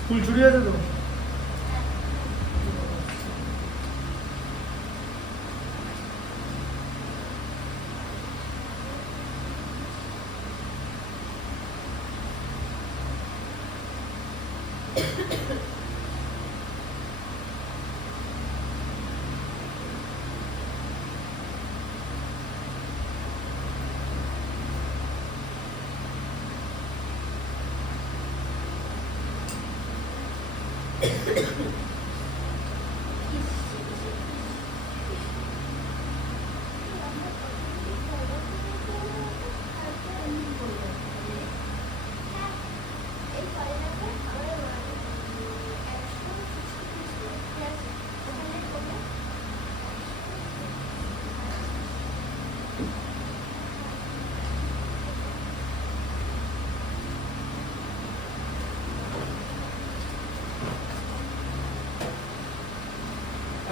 School ছুটি আছে তো?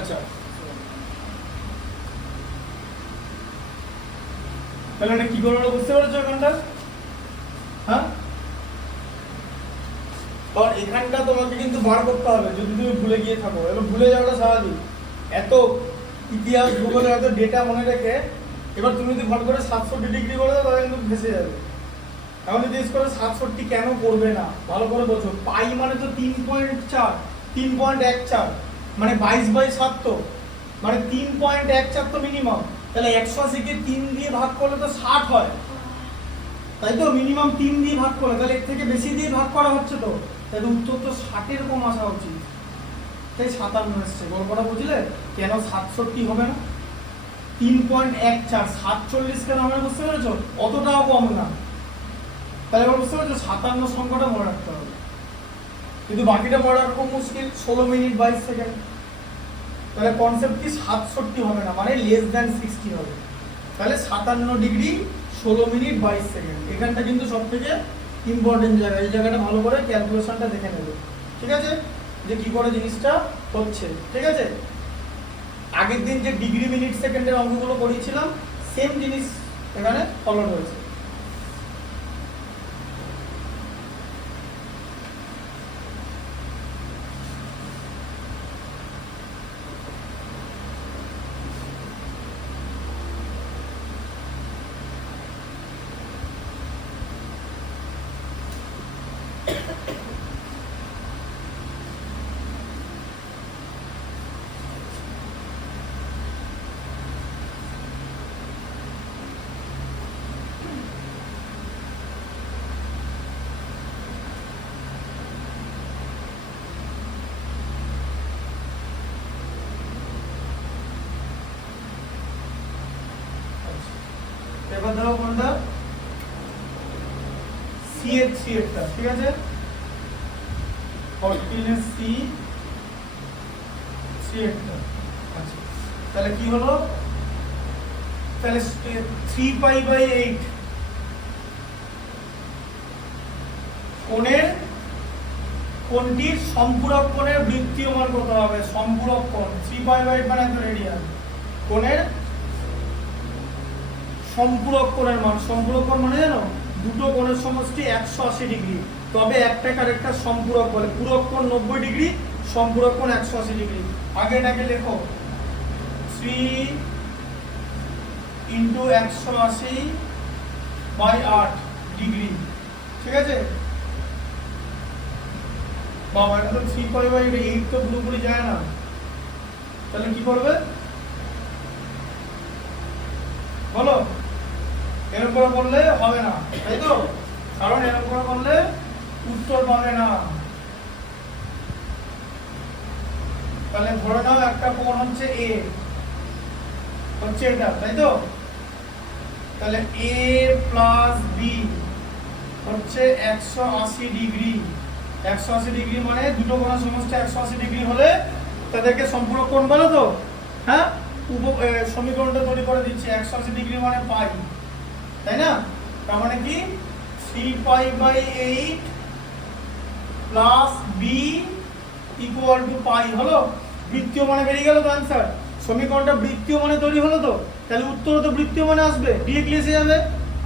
আচ্ছা, তাহলে এটা কি করবো বুঝতে পারছো এখানটা? হ্যাঁ, কারণ এখানটা তোমাকে কিন্তু বার করতে হবে যদি তুমি ভুলে গিয়ে থাকো। এবার ভুলে যাওয়াটা স্বাভাবিক, এত ইতিহাস ভূগোলের এত ডেটা মনে রেখে এবার তুমি যদি ভালো করে 67 ডিগ্রি করে দাও তাহলে কিন্তু ভেসে যাবে। এখন জিজ্ঞেস করে 67 কেন করবে না, ভালো করে বোঝো। পাই মানে তো 3.4, 3.14 মানে 22/7, তো মানে 3.14 তো মিনিমাম। তাহলে 180 কে 3 দিয়ে ভাগ করলে তো 60 হয়, তাই তো? মিনিমাম 3 দিয়ে ভাগ করলে, তাহলে এর থেকে বেশি দিয়ে ভাগ করা হচ্ছে তো, তাহলে উত্তর তো 60 কম আসা উচিত, তাই 57 এসছে। গল্পটা বুঝলে কেন 67 হবে না? 3.14, 47 কেন আমরা বুঝতে পেরেছো? অতটাও কম না। তাহলে এবার বুঝতে পারছো 57 সংখ্যাটা মনে রাখতে হবে, কিন্তু বাকিটা মনে রাখা খুব মুশকিল। 16 মিনিট 22 সেকেন্ড, তাহলে কনসেপ্ট কি 67 হবে না, মানে লেস দ্যান 60 হবে। তাহলে 57 ডিগ্রি 16 মিনিট 22 সেকেন্ড, এখানটা কিন্তু সব থেকে ইম্পর্টেন্ট জায়গা। এই জায়গাটা ভালো করে ক্যালকুলেশনটা দেখে নেবে, ঠিক আছে, যে কি করে জিনিসটা হচ্ছে, ঠিক আছে? আগের দিন যে ডিগ্রি মিনিট সেকেন্ডের অঙ্কগুলো করিয়েছিলাম সেম জিনিস এখানে ফলো হয়েছে। এবার ধরো কোনটা সি এর টা, ঠিক আছে? 14 এর সি টা। আচ্ছা, তাহলে কি হলো? তাহলে 3π/8 কোণের কোণটির সম্পূরক কোণের বৃত্তীয় মান কত হবে? সম্পূরক কোণ 3π/8 মানে তো রেডিয়ান, কোণের সম্পূরক কোণের মান। সম্পূরক কোণ মানে জানো, দুটো কোণের সমষ্টি 180 ডিগ্রি, তবে একটা আরেকটা সম্পূরক বলে। পূরক কোণ 90 ডিগ্রি, সম্পূরক কোণ 180 ডিগ্রি। আগে এটাকে লেখো 3 × 180/8 ডিগ্রি, ঠিক আছে? বাবা, এটা তো 3π/8 তো পুরোপুরি যায় না, তাহলে কি করবে বলো? এরকম করে করলে হবে না, তাই তো? কারণ এরকম করে করলে উত্তর পাবে না। তাহলে ধরে নাও একটা কোণ হচ্ছে এ, হচ্ছে এটা, তাই তো? তাহলে এ প্লাস বি হচ্ছে 180 ডিগ্রি। 180 ডিগ্রি মানে দুটো কোণের সমষ্টি 180 ডিগ্রি হলে তাদেরকে সম্পূরক কোণ বলে তো? হ্যাঁ, সমীকরণটা তৈরি করে দিচ্ছি। 180 ডিগ্রি মানে পাই, তাই না? তার মানে কি 3π/8 প্লাস বি ইকুয়াল টু পাই হলো। বৃত্তীয় মানে বেরিয়ে গেল তো অ্যান্সার। সমীকরণটা বৃত্তীয় মানে তৈরি হলো তো, তাহলে উত্তর তো বৃত্তীয় মানে আসবে, ডিরেক্টলি এসে যাবে।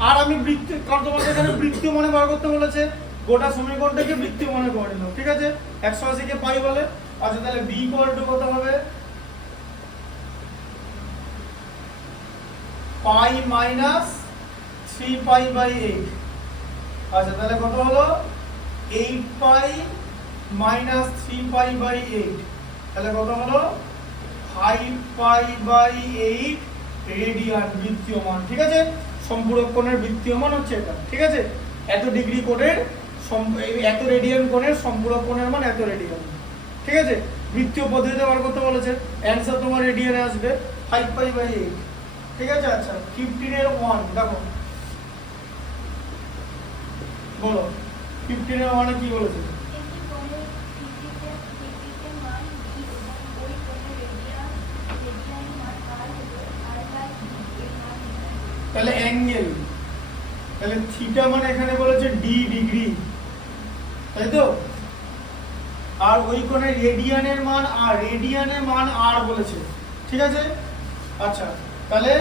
আর আমি বৃত্তীয়, কারণ তোমাকে এখানে বৃত্তীয় মানে বার করতে বলেছে, গোটা সমীকরণটাকে বৃত্তীয় মনে করে নিলাম, ঠিক আছে। 180 কে পাই বলে। আচ্ছা তাহলে b ইকুয়াল টু কত হবে, পাই মাইনাস 3 পাই বাই 8। আচ্ছা তাহলে কত হলো, 8 পাই মাইনাস 3 পাই বাই 8, তাহলে কত হলো 5 পাই বাই 8 রেডিয়ান বৃত্তীয় মান, ঠিক আছে। সম্পূরক কোণের বৃত্তীয় মান হচ্ছে এটা, ঠিক আছে। এত ডিগ্রি কোণের এত রেডিয়ান কোণের সম্পূরক কোণের মান এত রেডিয়ান, ঠিক আছে। বৃত্তীয় পদ্ধতিতে বার করতে বলেছে, অ্যানসার তোমার রেডিয়ানে আসবে 5 পাই বাই 8, ঠিক আছে। আচ্ছা 15 এর 1 দেখো, বলো 15 এর 1 কি বলেছে, তাহলে অ্যাঙ্গেল, তাহলে থিটা মানে এখানে বলেছে ডি ডিগ্রি, তাই তো। আর ওই কোণে রেডিয়ানের মান আর, রেডিয়ানের মান আর বলেছে, ঠিক আছে। আচ্ছা তাহলে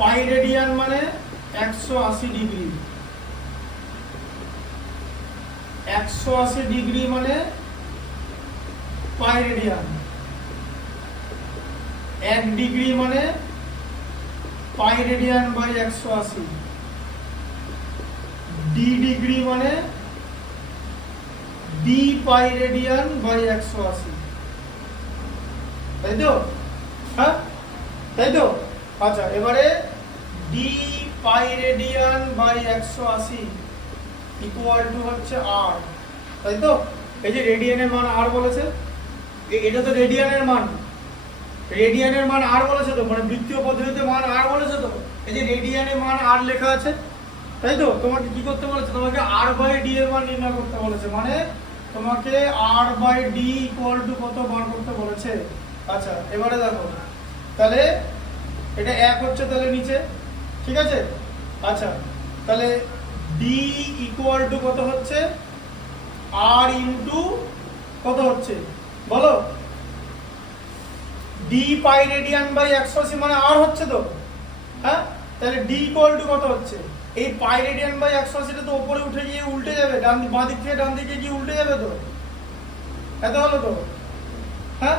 পাই রেডিয়ান মানে 180 ডিগ্রি, 180 ডিগ্রি মানে পাই রেডিয়ান, 1 ডিগ্রি মানে pi radian by 180, D degree মানে ডি পাই রেডিয়ান বাই 180, তাই তো, হ্যাঁ তাই তো। আচ্ছা এবারে D pi radian by 180 equal to হচ্ছে আর, তাই তো। এই যে রেডিয়ানের মান আর বলেছে, এটা তো রেডিয়ানের মান, রেডিয়ানের মান আর বলেছে তো, মানে বৃত্তীয় পদ্ধতিতে মান আর বলেছে তো। এই যে রেডিয়ানের মান আর লেখা আছে, তাই তো। তোমাকে কি করতে বলেছে, তোমাকে আর বাই ডি এর মান নির্ণয় করতে বলেছে, মানে তোমাকে আর বাই ডি ইকুয়াল টু কত বার করতে বলেছে। আচ্ছা এবারে দেখো, তাহলে এটা 1 হচ্ছে তাহলে নিচে, ঠিক আছে। আচ্ছা তাহলে ডি ইকুয়াল টু কত হচ্ছে, আর ইনটু কত হচ্ছে বলো, ডি পাই রেডিয়ান বাই 180 মানে আর হচ্ছে তো, হ্যাঁ। তাহলে ডি ইকুয়াল টু কত হচ্ছে, এই পাই রেডিয়ান বাই 180 টা তো উপরে উঠে গিয়ে উল্টে যাবে, ডান বাঁ দিক থেকে ডান দিকে গিয়ে উল্টে যাবে তো, এত হলো তো, হ্যাঁ।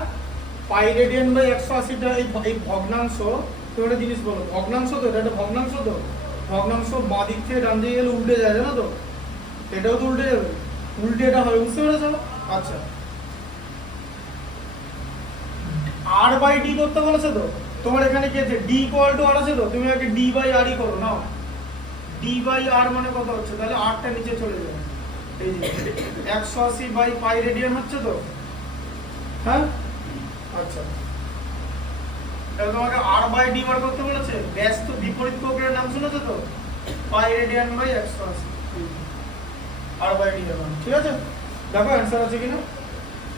পাই রেডিয়ান বাই 180 টা এই ভগ্নাংশ, তো একটা জিনিস বলো, ভগ্নাংশ তো, এটা একটা ভগ্নাংশ তো, ভগ্নাংশ বাঁ দিক থেকে ডান দিকে গেলে উল্টে যায়, জানো তো, এটাও তো উল্টে যাবে, উল্টে এটা হবে, বুঝতে পেরেছো। আচ্ছা আর বাই ডি করতে বলেছে তো, তোমার এখানে কি আছে, ডি ইকুয়াল টু আর আছে তো, তুমি আগে ডি বাই আর ই করো নাও, ডি বাই আর মানে কত হচ্ছে, তাহলে আরটা নিচে চলে যাবে, এই যে 180 বাই পাই রেডিয়ান হচ্ছে তো, হ্যাঁ। আচ্ছা তাহলে তোমাকে আর বাই ডি বার করতে বলেছে, ব্যাস তো বিপরীত প্রক্রিয়ার নাম শুনেছো তো, পাই রেডিয়ান বাই 180 আর বাই ডি এর মান, ঠিক আছে। দেখো অ্যানসার আছে কিনা,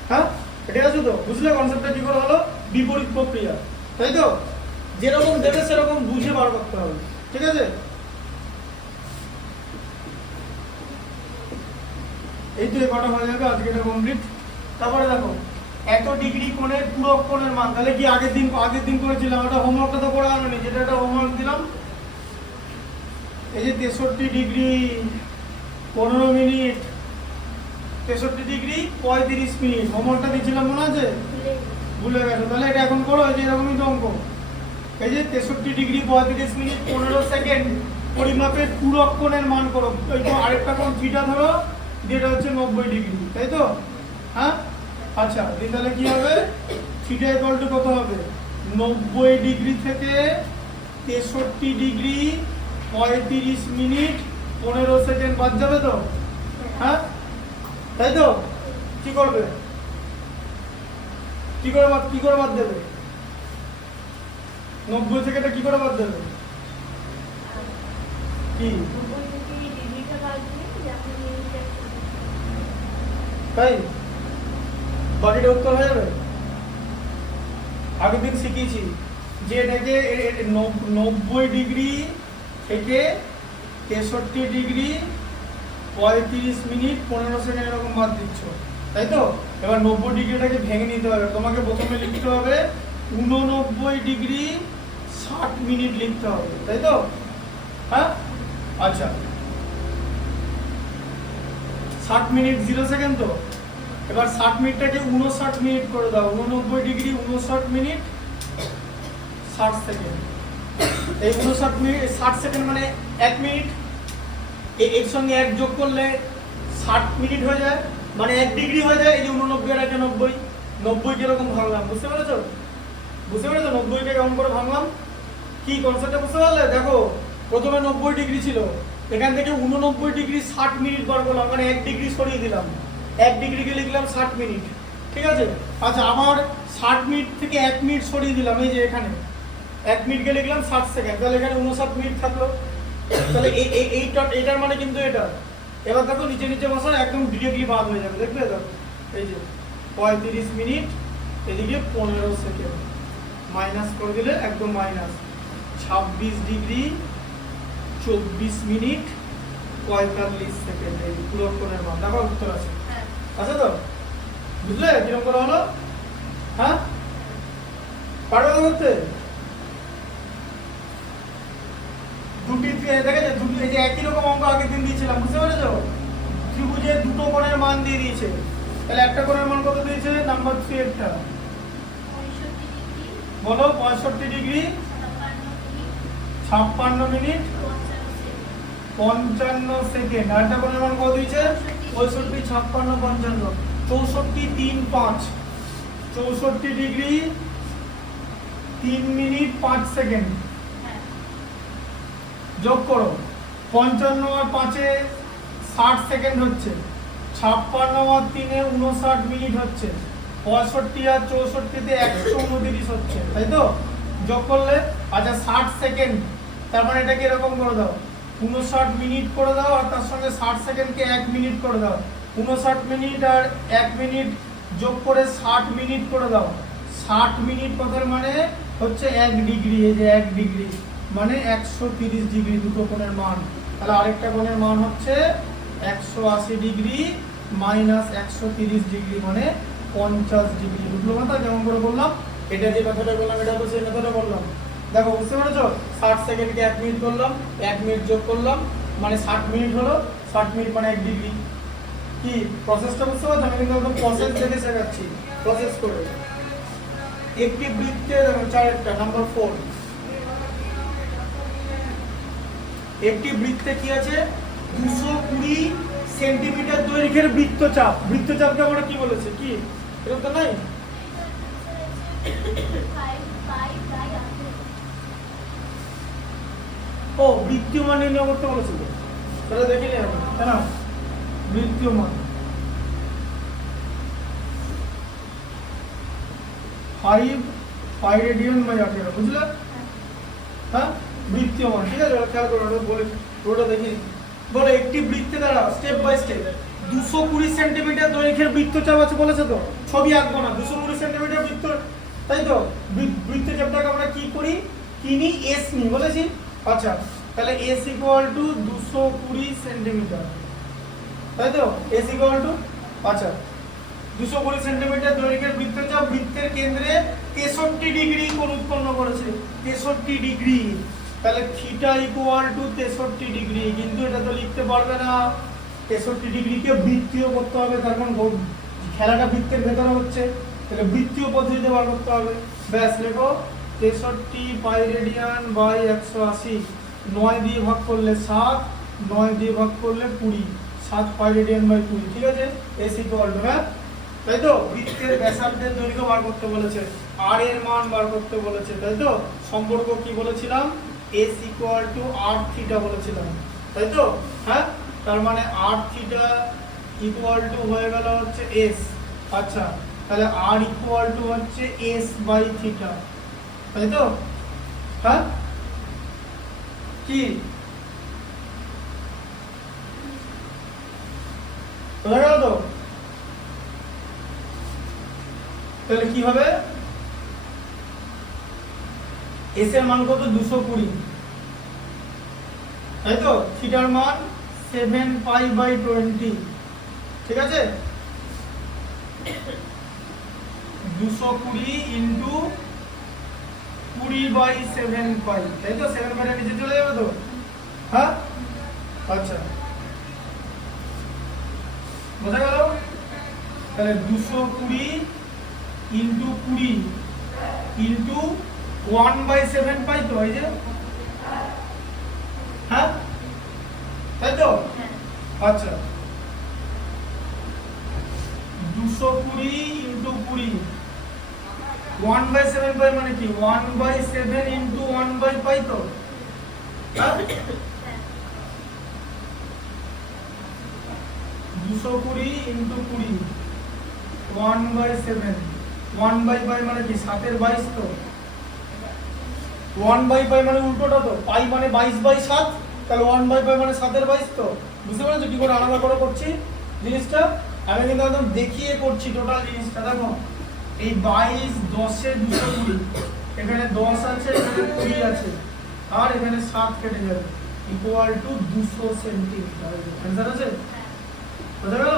হ্যাঁ ঠিক আছে তো, বুঝলে কনসেপ্টটা কি করে হলো, বিপরীত প্রক্রিয়া, তাই তো। যেরকম দেবে সেরকম বুঝে বার করতে হবে, ঠিক আছে। এই তো এই কটা হয়ে যাবে, আজকে এটা কমপ্লিট। তারপরে দেখো এত ডিগ্রি কোণের পূরক কোণের মান, তাহলে কি আগের দিন করেছিলাম, ওটা হোমওয়ার্কটা তো করা হয়নি, যেটা একটা হোমওয়ার্ক দিলাম, এই যে 63 ডিগ্রি 15 মিনিট, 63 ডিগ্রি 35 মিনিট, হোমওয়ার্কটা দিয়েছিলাম মনে আছে, ভুলে গেছো, তাহলে এটা এখন করো, এই যে এরকমই তো অঙ্ক, এই যে 63 ডিগ্রি 35 মিনিট 15 সেকেন্ড পরিমাপের পূরক কোণের মান করো, এই তো আরেকটা কোণ থিটা ধরো, যেটা হচ্ছে 90 ডিগ্রি, তাই তো, হ্যাঁ। আচ্ছা তাহলে কি হবে, থিটা ইকুয়াল টু কত হবে, 90 ডিগ্রি থেকে 63 ডিগ্রি 35 মিনিট 15 সেকেন্ড বাদ যাবে তো, হ্যাঁ তাই তো। কি করবে, কি করে বাদ দেবে, 90 থেকে এটা কি করে বাদ দেবে, কি তাই বাকিটা উত্তর হয়ে যাবে। আগের দিন শিখিয়েছি যে এটাকে 90 ডিগ্রি থেকে 63 ডিগ্রি 35 মিনিট 15 সেকেন্ড এরকম বাদ দিচ্ছ, তাই তো। এবার 90 ডিগ্রিটাকে ভেঙে নিতে হবে, তোমাকে প্রথমে লিখতে হবে 89 ডিগ্রি 60 মিনিট লিখতে হবে, তাই তো, হ্যাঁ। আচ্ছা 60 মিনিট 0 সেকেন্ড তো, এবার 60 মিনিটটাকে 59 মিনিট করে দাও, 89 ডিগ্রি 59 মিনিট 60 সেকেন্ড। এই 59 মিনিট 60 সেকেন্ড মানে 1 মিনিট, এর সঙ্গে 1 যোগ করলে 60 মিনিট হয়ে যায়, মানে 1 ডিগ্রি হয়ে যায়। এই যে 89 আর 90, 90 কিরকম ভাঙলাম বুঝতে পেরেছো? বুঝতে পেরেছো 90 কে কেমন করে ভাঙলাম? কি কনসেপ্টটা বুঝতে পারলে? দেখো প্রথমে 90 ডিগ্রি ছিল, এখান থেকে 89 ডিগ্রি 60 মিনিট বার করলাম, মানে 1 ডিগ্রি সরিয়ে দিলাম, 1 ডিগ্রিকে লিখলাম 60 মিনিট, ঠিক আছে? আচ্ছা আবার 60 মিনিট থেকে 1 মিনিট সরিয়ে দিলাম, এই যে এখানে 1 মিনিটকে লিখলাম 60 সেকেন্ড, তাহলে এখানে 59 মিনিট থাকলো। তাহলে এইটার মানে কিন্তু এটা। এবার দেখো নিচে নিচে বসা একদম ডিরেক্টলি বাদ হয়ে যাবে, দেখলে তো? এই যে 35 মিনিট, এদিকে 15 সেকেন্ড, মাইনাস করে দিলে একদম মাইনাস 26 ডিগ্রি 24 মিনিট 45 সেকেন্ড, এই পুরো কোণের মান। দেখো উত্তর আছে, আছে তো? বুঝলে কিরকম করে হলো? হ্যাঁ পারবে তো করতে? দুটি দেখেছে, দুটি এই যে একই রকম অঙ্ক আগের দিন দিয়েছিলাম, বুঝতে পেরেছো? ত্রিভুজের দুটো কোণের মান দিয়ে দিয়েছে, তাহলে একটা কোণের মান কত দিয়েছে? নাম্বার 3 এরটা বলো। 65 ডিগ্রি 56 মিনিট 55 সেকেন্ড। আর একটা কোণের মান কত দিয়েছে? 65 56 55 64 3 5 64 ডিগ্রি 3 মিনিট 5 সেকেন্ড। যোগ করো, 55 আর 5 এ 60 সেকেন্ড হচ্ছে, 56 আর 3 এ 59 মিনিট হচ্ছে, 65 আর 64 তে 129 হচ্ছে, তাই তো? যোগ করলে আচ্ছা 60 সেকেন্ড, তার মানে এটাকে এরকম করে দাও, 59 মিনিট করে দাও, আর তার সঙ্গে 60 সেকেন্ডকে 1 মিনিট করে দাও, 59 মিনিট আর 1 মিনিট যোগ করে 60 মিনিট করে দাও। 60 মিনিট কথার মানে হচ্ছে 1 ডিগ্রি, এই যে 1 ডিগ্রি মানে 130 ডিগ্রি দুটো কোণের মান। তাহলে আরেকটা কোণের মান হচ্ছে 180 ডিগ্রি মাইনাস 130 ডিগ্রি মানে 50 ডিগ্রি। দুটো কথা যেমন করে বললাম, এটা যে কথাটা বললাম এটা তো সেই কথাটা বললাম। দেখো বুঝতে পেরেছো? 60 সেকেন্ডকে 1 মিনিট করলাম, 1 মিনিট যোগ করলাম মানে 60 মিনিট হলো, 60 মিনিট মানে 1 ডিগ্রি। কি প্রসেসটা বুঝতে পারছো? আমি কিন্তু একদম প্রসেস দেখে শেখাচ্ছি, প্রসেস করে। একটি বৃত্তে দেখো 4টা নাম্বার 4, একটি বৃত্তে কি আছে? 220 সেন্টিমিটার দৈর্ঘ্যের বৃত্তচাপ। বৃত্তচাপকে আমরা কি বলেছে? কি এরকম তো নাই? ও বৃত্তীয় মান নির্ণয় করতে বলেছিল, তাহলে দেখে নিই আমি, তাই না? বৃত্তীয় মান 5 পাই রেডিয়ান বাই 18, বুঝলে? হ্যাঁ বৃত্তীয় মান, ঠিক আছে? খেয়াল করো, বলে পুরোটা দেখি। বলে একটি বৃত্তে দ্বারা স্টেপ বাই স্টেপ 220 সেন্টিমিটার দৈর্ঘ্যের বৃত্তচাপ আছে বলেছে তো? ছবি আঁকবো না, 220 সেন্টিমিটার বৃত্ত, তাই তো? বৃত্তচাপটাকে আমরা কি করি? কিনি এস নি, বলেছি? আচ্ছা তাহলে এস ইকুয়াল টু 220 সেন্টিমিটার, তাই তো? এস ইকুয়াল টু আচ্ছা 220 সেন্টিমিটার দৈর্ঘ্যের বৃত্তচাপ, বৃত্তের কেন্দ্রে 63 ডিগ্রি কোণ উৎপন্ন করেছে, 63 ডিগ্রি। তাহলে থিটা ইকুয়াল টু 63 ডিগ্রি, কিন্তু এটা তো লিখতে পারবে না, 63 ডিগ্রিকে বৃত্তীয় করতে হবে, তার কারণ খেলাটা বৃত্তের ভেতরে হচ্ছে, তাহলে বৃত্তীয় পদ্ধতিতে বার করতে হবে। ব্যাস লেখো 63 পাই রেডিয়ান বাই 180, 9 দিয়ে ভাগ করলে 7, 9 দিয়ে ভাগ করলে 20, 7 পাই রেডিয়ান বাই 20, ঠিক আছে? এস ইকুয়াল টু, হ্যাঁ তাই তো? বৃত্তের ব্যাসার্ধের দৈর্ঘ্য বার করতে বলেছে, আর এর মান বার করতে বলেছে, তাই তো? সম্পর্ক কি বলেছিলাম? S equal to R theta বলেছিলাম, তাই তো? হ্যাঁ তার মানে আর থিটা ইকুয়াল টু হয়ে গেল হচ্ছে এস। আচ্ছা তাহলে আর ইকুয়াল টু হচ্ছে এস বাই থিটা, তাই তো? হ্যাঁ কি বোঝা গেল তো? তাহলে কি হবে? এস এর মান কত? 220, তাই তো? থিটার মান 7 পাই বাই 20, ঠিক আছে? 220 ইন্টু 20 বাই 7 পাই, তাই তো? 7 পাইটা নিচে চলে যাবে তো? হ্যাঁ আচ্ছা বোঝা গেল? তাহলে 220 ইন্টু 20 ইন্টু 1/7 পাই তো, এই যে, হ্যাঁ তাই তো? আচ্ছা 220 ইন্টু 20 1/7 পাই মানে কি 1/7 ইন্টু 1 পাই তো, হ্যাঁ 220 ইন্টু 20 1/7 1/5 মানে কি 7 এর 22 তো, 1/5 মানে উল্টোটা তো, পাই মানে 22/7, তাহলে 1/5 মানে 7 এর 22 তো। বুঝতে পেরেছো কি করে আলাদা করে করছি জিনিসটা? আমি কিন্তু একদম দেখিয়ে করছি টোটাল জিনিসটা। দেখো এই 22 10 এ 220, এখানে 10 আছে, এখানে 20 আছে, আর এখানে 7 কেটে যাবে, ইকুয়াল টু 200 সেন্টিমিটার। অ্যানসার আছে, বুঝা গেল?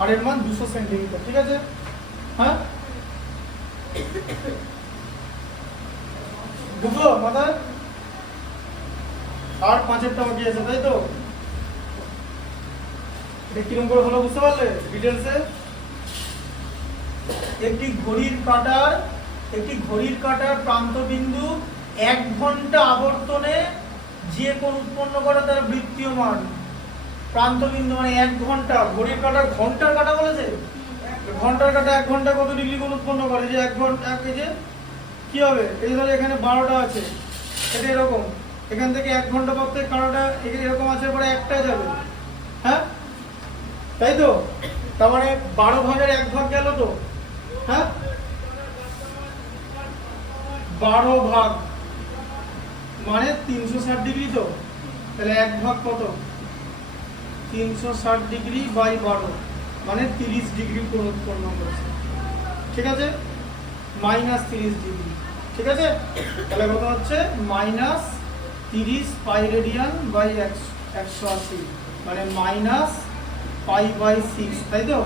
আর এর মান 200 সেন্টিমিটার, ঠিক আছে? হ্যাঁ বুঝলো মাথায়? আর 5-এরটা বাকি আছে, তাই তো? এটা কিরকম করে হলো বুঝতে পারলে ডিটেলসে? একটি ঘড়ির কাঁটার প্রান্তবিন্দু 1 ঘন্টা আবর্তনে যে কোণ উৎপন্ন করে তার বৃত্তীয় মান। প্রান্তবিন্দু মানে 1 ঘন্টা, ঘড়ির কাঁটা ঘন্টার কাঁটা বলেছে, ঘন্টার কাঁটা 1 ঘন্টা কত ডিগ্রি কোণ উৎপন্ন করে? যে 1 ঘন্টা, এই যে কি হবে, এই ধরো এখানে 12টা আছে, এটা এরকম, এখান থেকে 1 ঘন্টা পর থেকে কাঁটাটা এরকম আছে, পরে একটা যাবে, হ্যাঁ তাই তো? তার মানে 12 ভাগের 1 ভাগ গেল তো, হ্যাঁ 12 ভাগ মানে 360 ডিগ্রি তো, তাহলে 1 ভাগ কত? 360 ডিগ্রি বাই 12 মানে 30 ডিগ্রি কোণ উৎপন্ন করেছে, ঠিক আছে? -30 ডিগ্রি, ঠিক আছে? তাহলে কত হচ্ছে? -30 পাই রেডিয়ান বাই 180 মানে -π/6, তাই তো?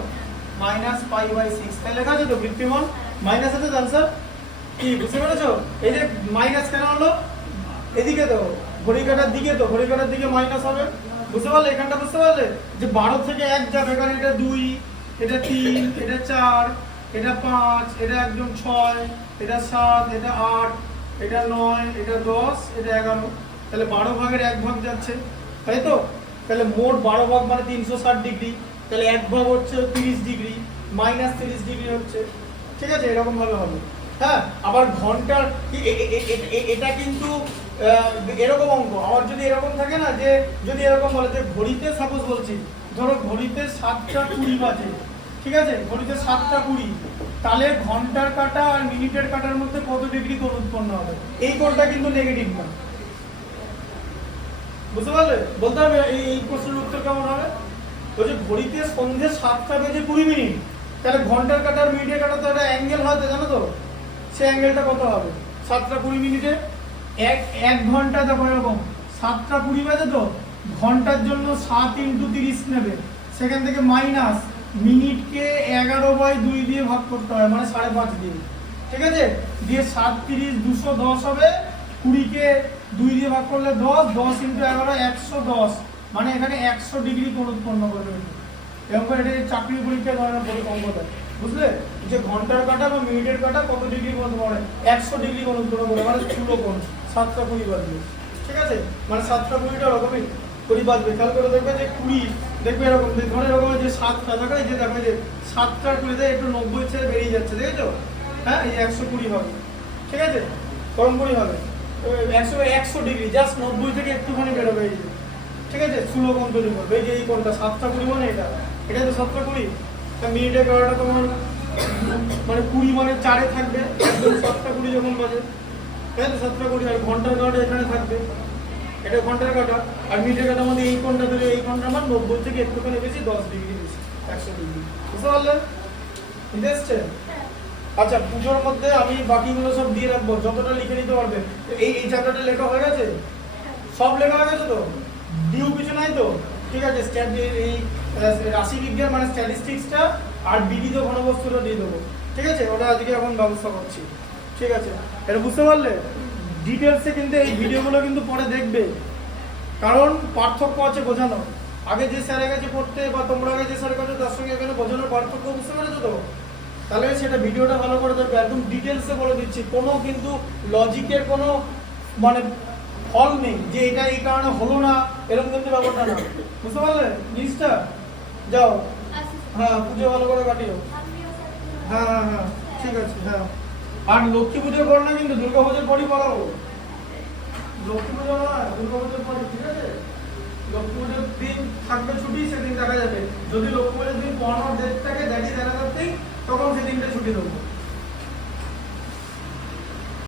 -π/6, তাই লেখা আছে তো বৃত্তিমান মাইনাস আছে তো आंसर কি বুঝতে পেরেছো? এই যে মাইনাস কেন হলো, এদিকে তো ঘড়ি কাঁটার দিকে, তো ঘড়ি কাঁটার দিকে মাইনাস হবে, বুঝতে পারলে? এখানটা বুঝতে পারলে যে 12 থেকে 1 যাবে, এখানে এটা 2, এটা 3, এটা 4, এটা 5, এটা একদম 6, এটা 7, এটা 8, এটা 9, এটা 10, এটা 11, তাহলে 12 ভাগের 1 ভাগ যাচ্ছে, তাই তো? তাহলে মোট 12 ভাগ মানে 360 ডিগ্রি, তাহলে 1 ভাগ হচ্ছে 30 ডিগ্রি, -30 ডিগ্রি হচ্ছে, ঠিক আছে? এরকম ভাবে হবে, হ্যাঁ? আবার ঘন্টার এটা কিন্তু এরকম অঙ্ক, আবার যদি এরকম থাকে না, যে যদি এরকম বলে যে ঘড়িতে, সাপোজ বলছি, ধরো ঘড়িতে 7টা 20 বাজে, ঠিক আছে? ঘড়িতে 7টা 20, তাহলে ঘন্টার কাঁটা আর মিনিটের কাঁটার মধ্যে কত ডিগ্রি কোণ উৎপন্ন হবে? এই কোণটা কিন্তু নেগেটিভ না, বুঝতে পারলে? বলতে হবে এই প্রশ্নের উত্তর কেমন হবে? বলছে ঘড়িতে সন্ধ্যে 7টা বেজে 20 মিনিট, তাহলে ঘন্টার কাঁটা আর মিনিটের কাঁটা তো একটা অ্যাঙ্গেল হয়, জানো তো? সেই অ্যাঙ্গেলটা কত হবে? 7টা 20 মিনিটে 1 ঘন্টা, দেখো এরকম 7টা 20 বাজে তো, ঘন্টার জন্য 7 × 30 নেবে, সেখান থেকে মাইনাস মিনিটকে 11/2 দিয়ে ভাগ করতে হয়, মানে 5.5 দিয়ে, ঠিক আছে? দিয়ে 7 30 210 হবে, 20কে 2 দিয়ে ভাগ করলে 10, 10 × 11 110, মানে এখানে 100 ডিগ্রি কোণ উৎপন্ন করবে। এরকম করে এটা চাকরি পরীক্ষায় ধরনের অঙ্ক দেয়, বুঝলে? যে ঘন্টার কাঁটা বা মিনিটের কাঁটা কত ডিগ্রি কোণ করে? 100 ডিগ্রি কোণ উৎপন্ন করে, মানে স্থূল কোণ 7টা 20 বাজবে, ঠিক আছে? মানে 7টা 20টা ওরকমই 20 বাজবে। খেয়াল করে দেখবে যে 20 দেখবে এরকম, ধরে এরকম যে 7টা দেখায়, যে দেখবে যে 7টা 20 একটু 90 ছেড়ে বেরিয়ে যাচ্ছে, দেখেছো? হ্যাঁ, এই 120 হবে, ঠিক আছে? কম 20 হবে, 100 ডিগ্রি জাস্ট 90 থেকে একটুখানি বেরোবে, এই যে, ঠিক আছে? স্থূল কোণ তৈরি করবে, এই যে এই কোণটা 7টা 20 মানে এটা তো 7টা 20, তা মিনিটের কাঁটাটা তোমার মানে 20 মানে 4-এ থাকবে, একদম 7টা 20 যখন বাজে, তাই তো? 7টা 20, আর ঘন্টার কাঁটা এখানে থাকবে, এটা ঘন্টার কাঁটা, আর মিনিটের কাঁটার মধ্যে এই কোণটা ধরে, এই কোণটার মান 90 থেকে একটুখানি বেশি, 10 ডিগ্রি বেশি, 100 ডিগ্রি, বুঝতে পারলে? বুঝতে এসছে? আচ্ছা, পুজোর মধ্যে আমি বাকিগুলো সব দিয়ে রাখবো, যতটা লিখে নিতে পারবে। এই চ্যাপ্টারটা লেখা হয়ে গেছে, সব লেখা হয়ে গেছে তো, ডিউ কিছু নাই তো, ঠিক আছে? এই রাশি বিজ্ঞান মানে স্ট্যাটিস্টিক্সটা আর বিবিধ ঘনবস্তুটা দিয়ে দেবো, ঠিক আছে? ওটা আজকে এখন ব্যবস্থা করছি, ঠিক আছে? এটা বুঝতে পারলে? ডিটেলসে কিন্তু এই ভিডিওগুলো কিন্তু পরে দেখবে, কারণ পার্থক্য আছে বোঝানো। আগে যে স্যারের কাছে পড়তে বা তোমরা আগে যে স্যারের কাছে তার সঙ্গে এখানে বোঝানোর পার্থক্য বুঝতে পেরেছো তো? তাহলে সেটা ভিডিওটা ভালো করে দেখবে, একদম ডিটেলসে বলে দিচ্ছি, কোনো কিন্তু লজিকের কোনো মানে ফল নেই যে এটা এই কারণে হলো না, এরকম কিন্তু ব্যাপারটা না। বুঝতে পারলে জিনিসটা? যাও, হ্যাঁ পুজো ভালো করে কাটিও। হ্যাঁ হ্যাঁ হ্যাঁ ঠিক আছে, হ্যাঁ। আর লক্ষ্মী পুজোর পর না কিন্তু দুর্গা পুজোর পরই পড়াবো। লক্ষ্মী পুজো নয়, দুর্গা পুজোর পরে, ঠিক আছে? লক্ষ্মী পুজোর দিন থাকবে ছুটি, সেদিন দেখা যাবে। যদি লক্ষ্মী পুজোর দিন পড়ানোর ডেট থাকে, দেখা যাচ্ছেই, তখন সেদিনটা ছুটি দেবো।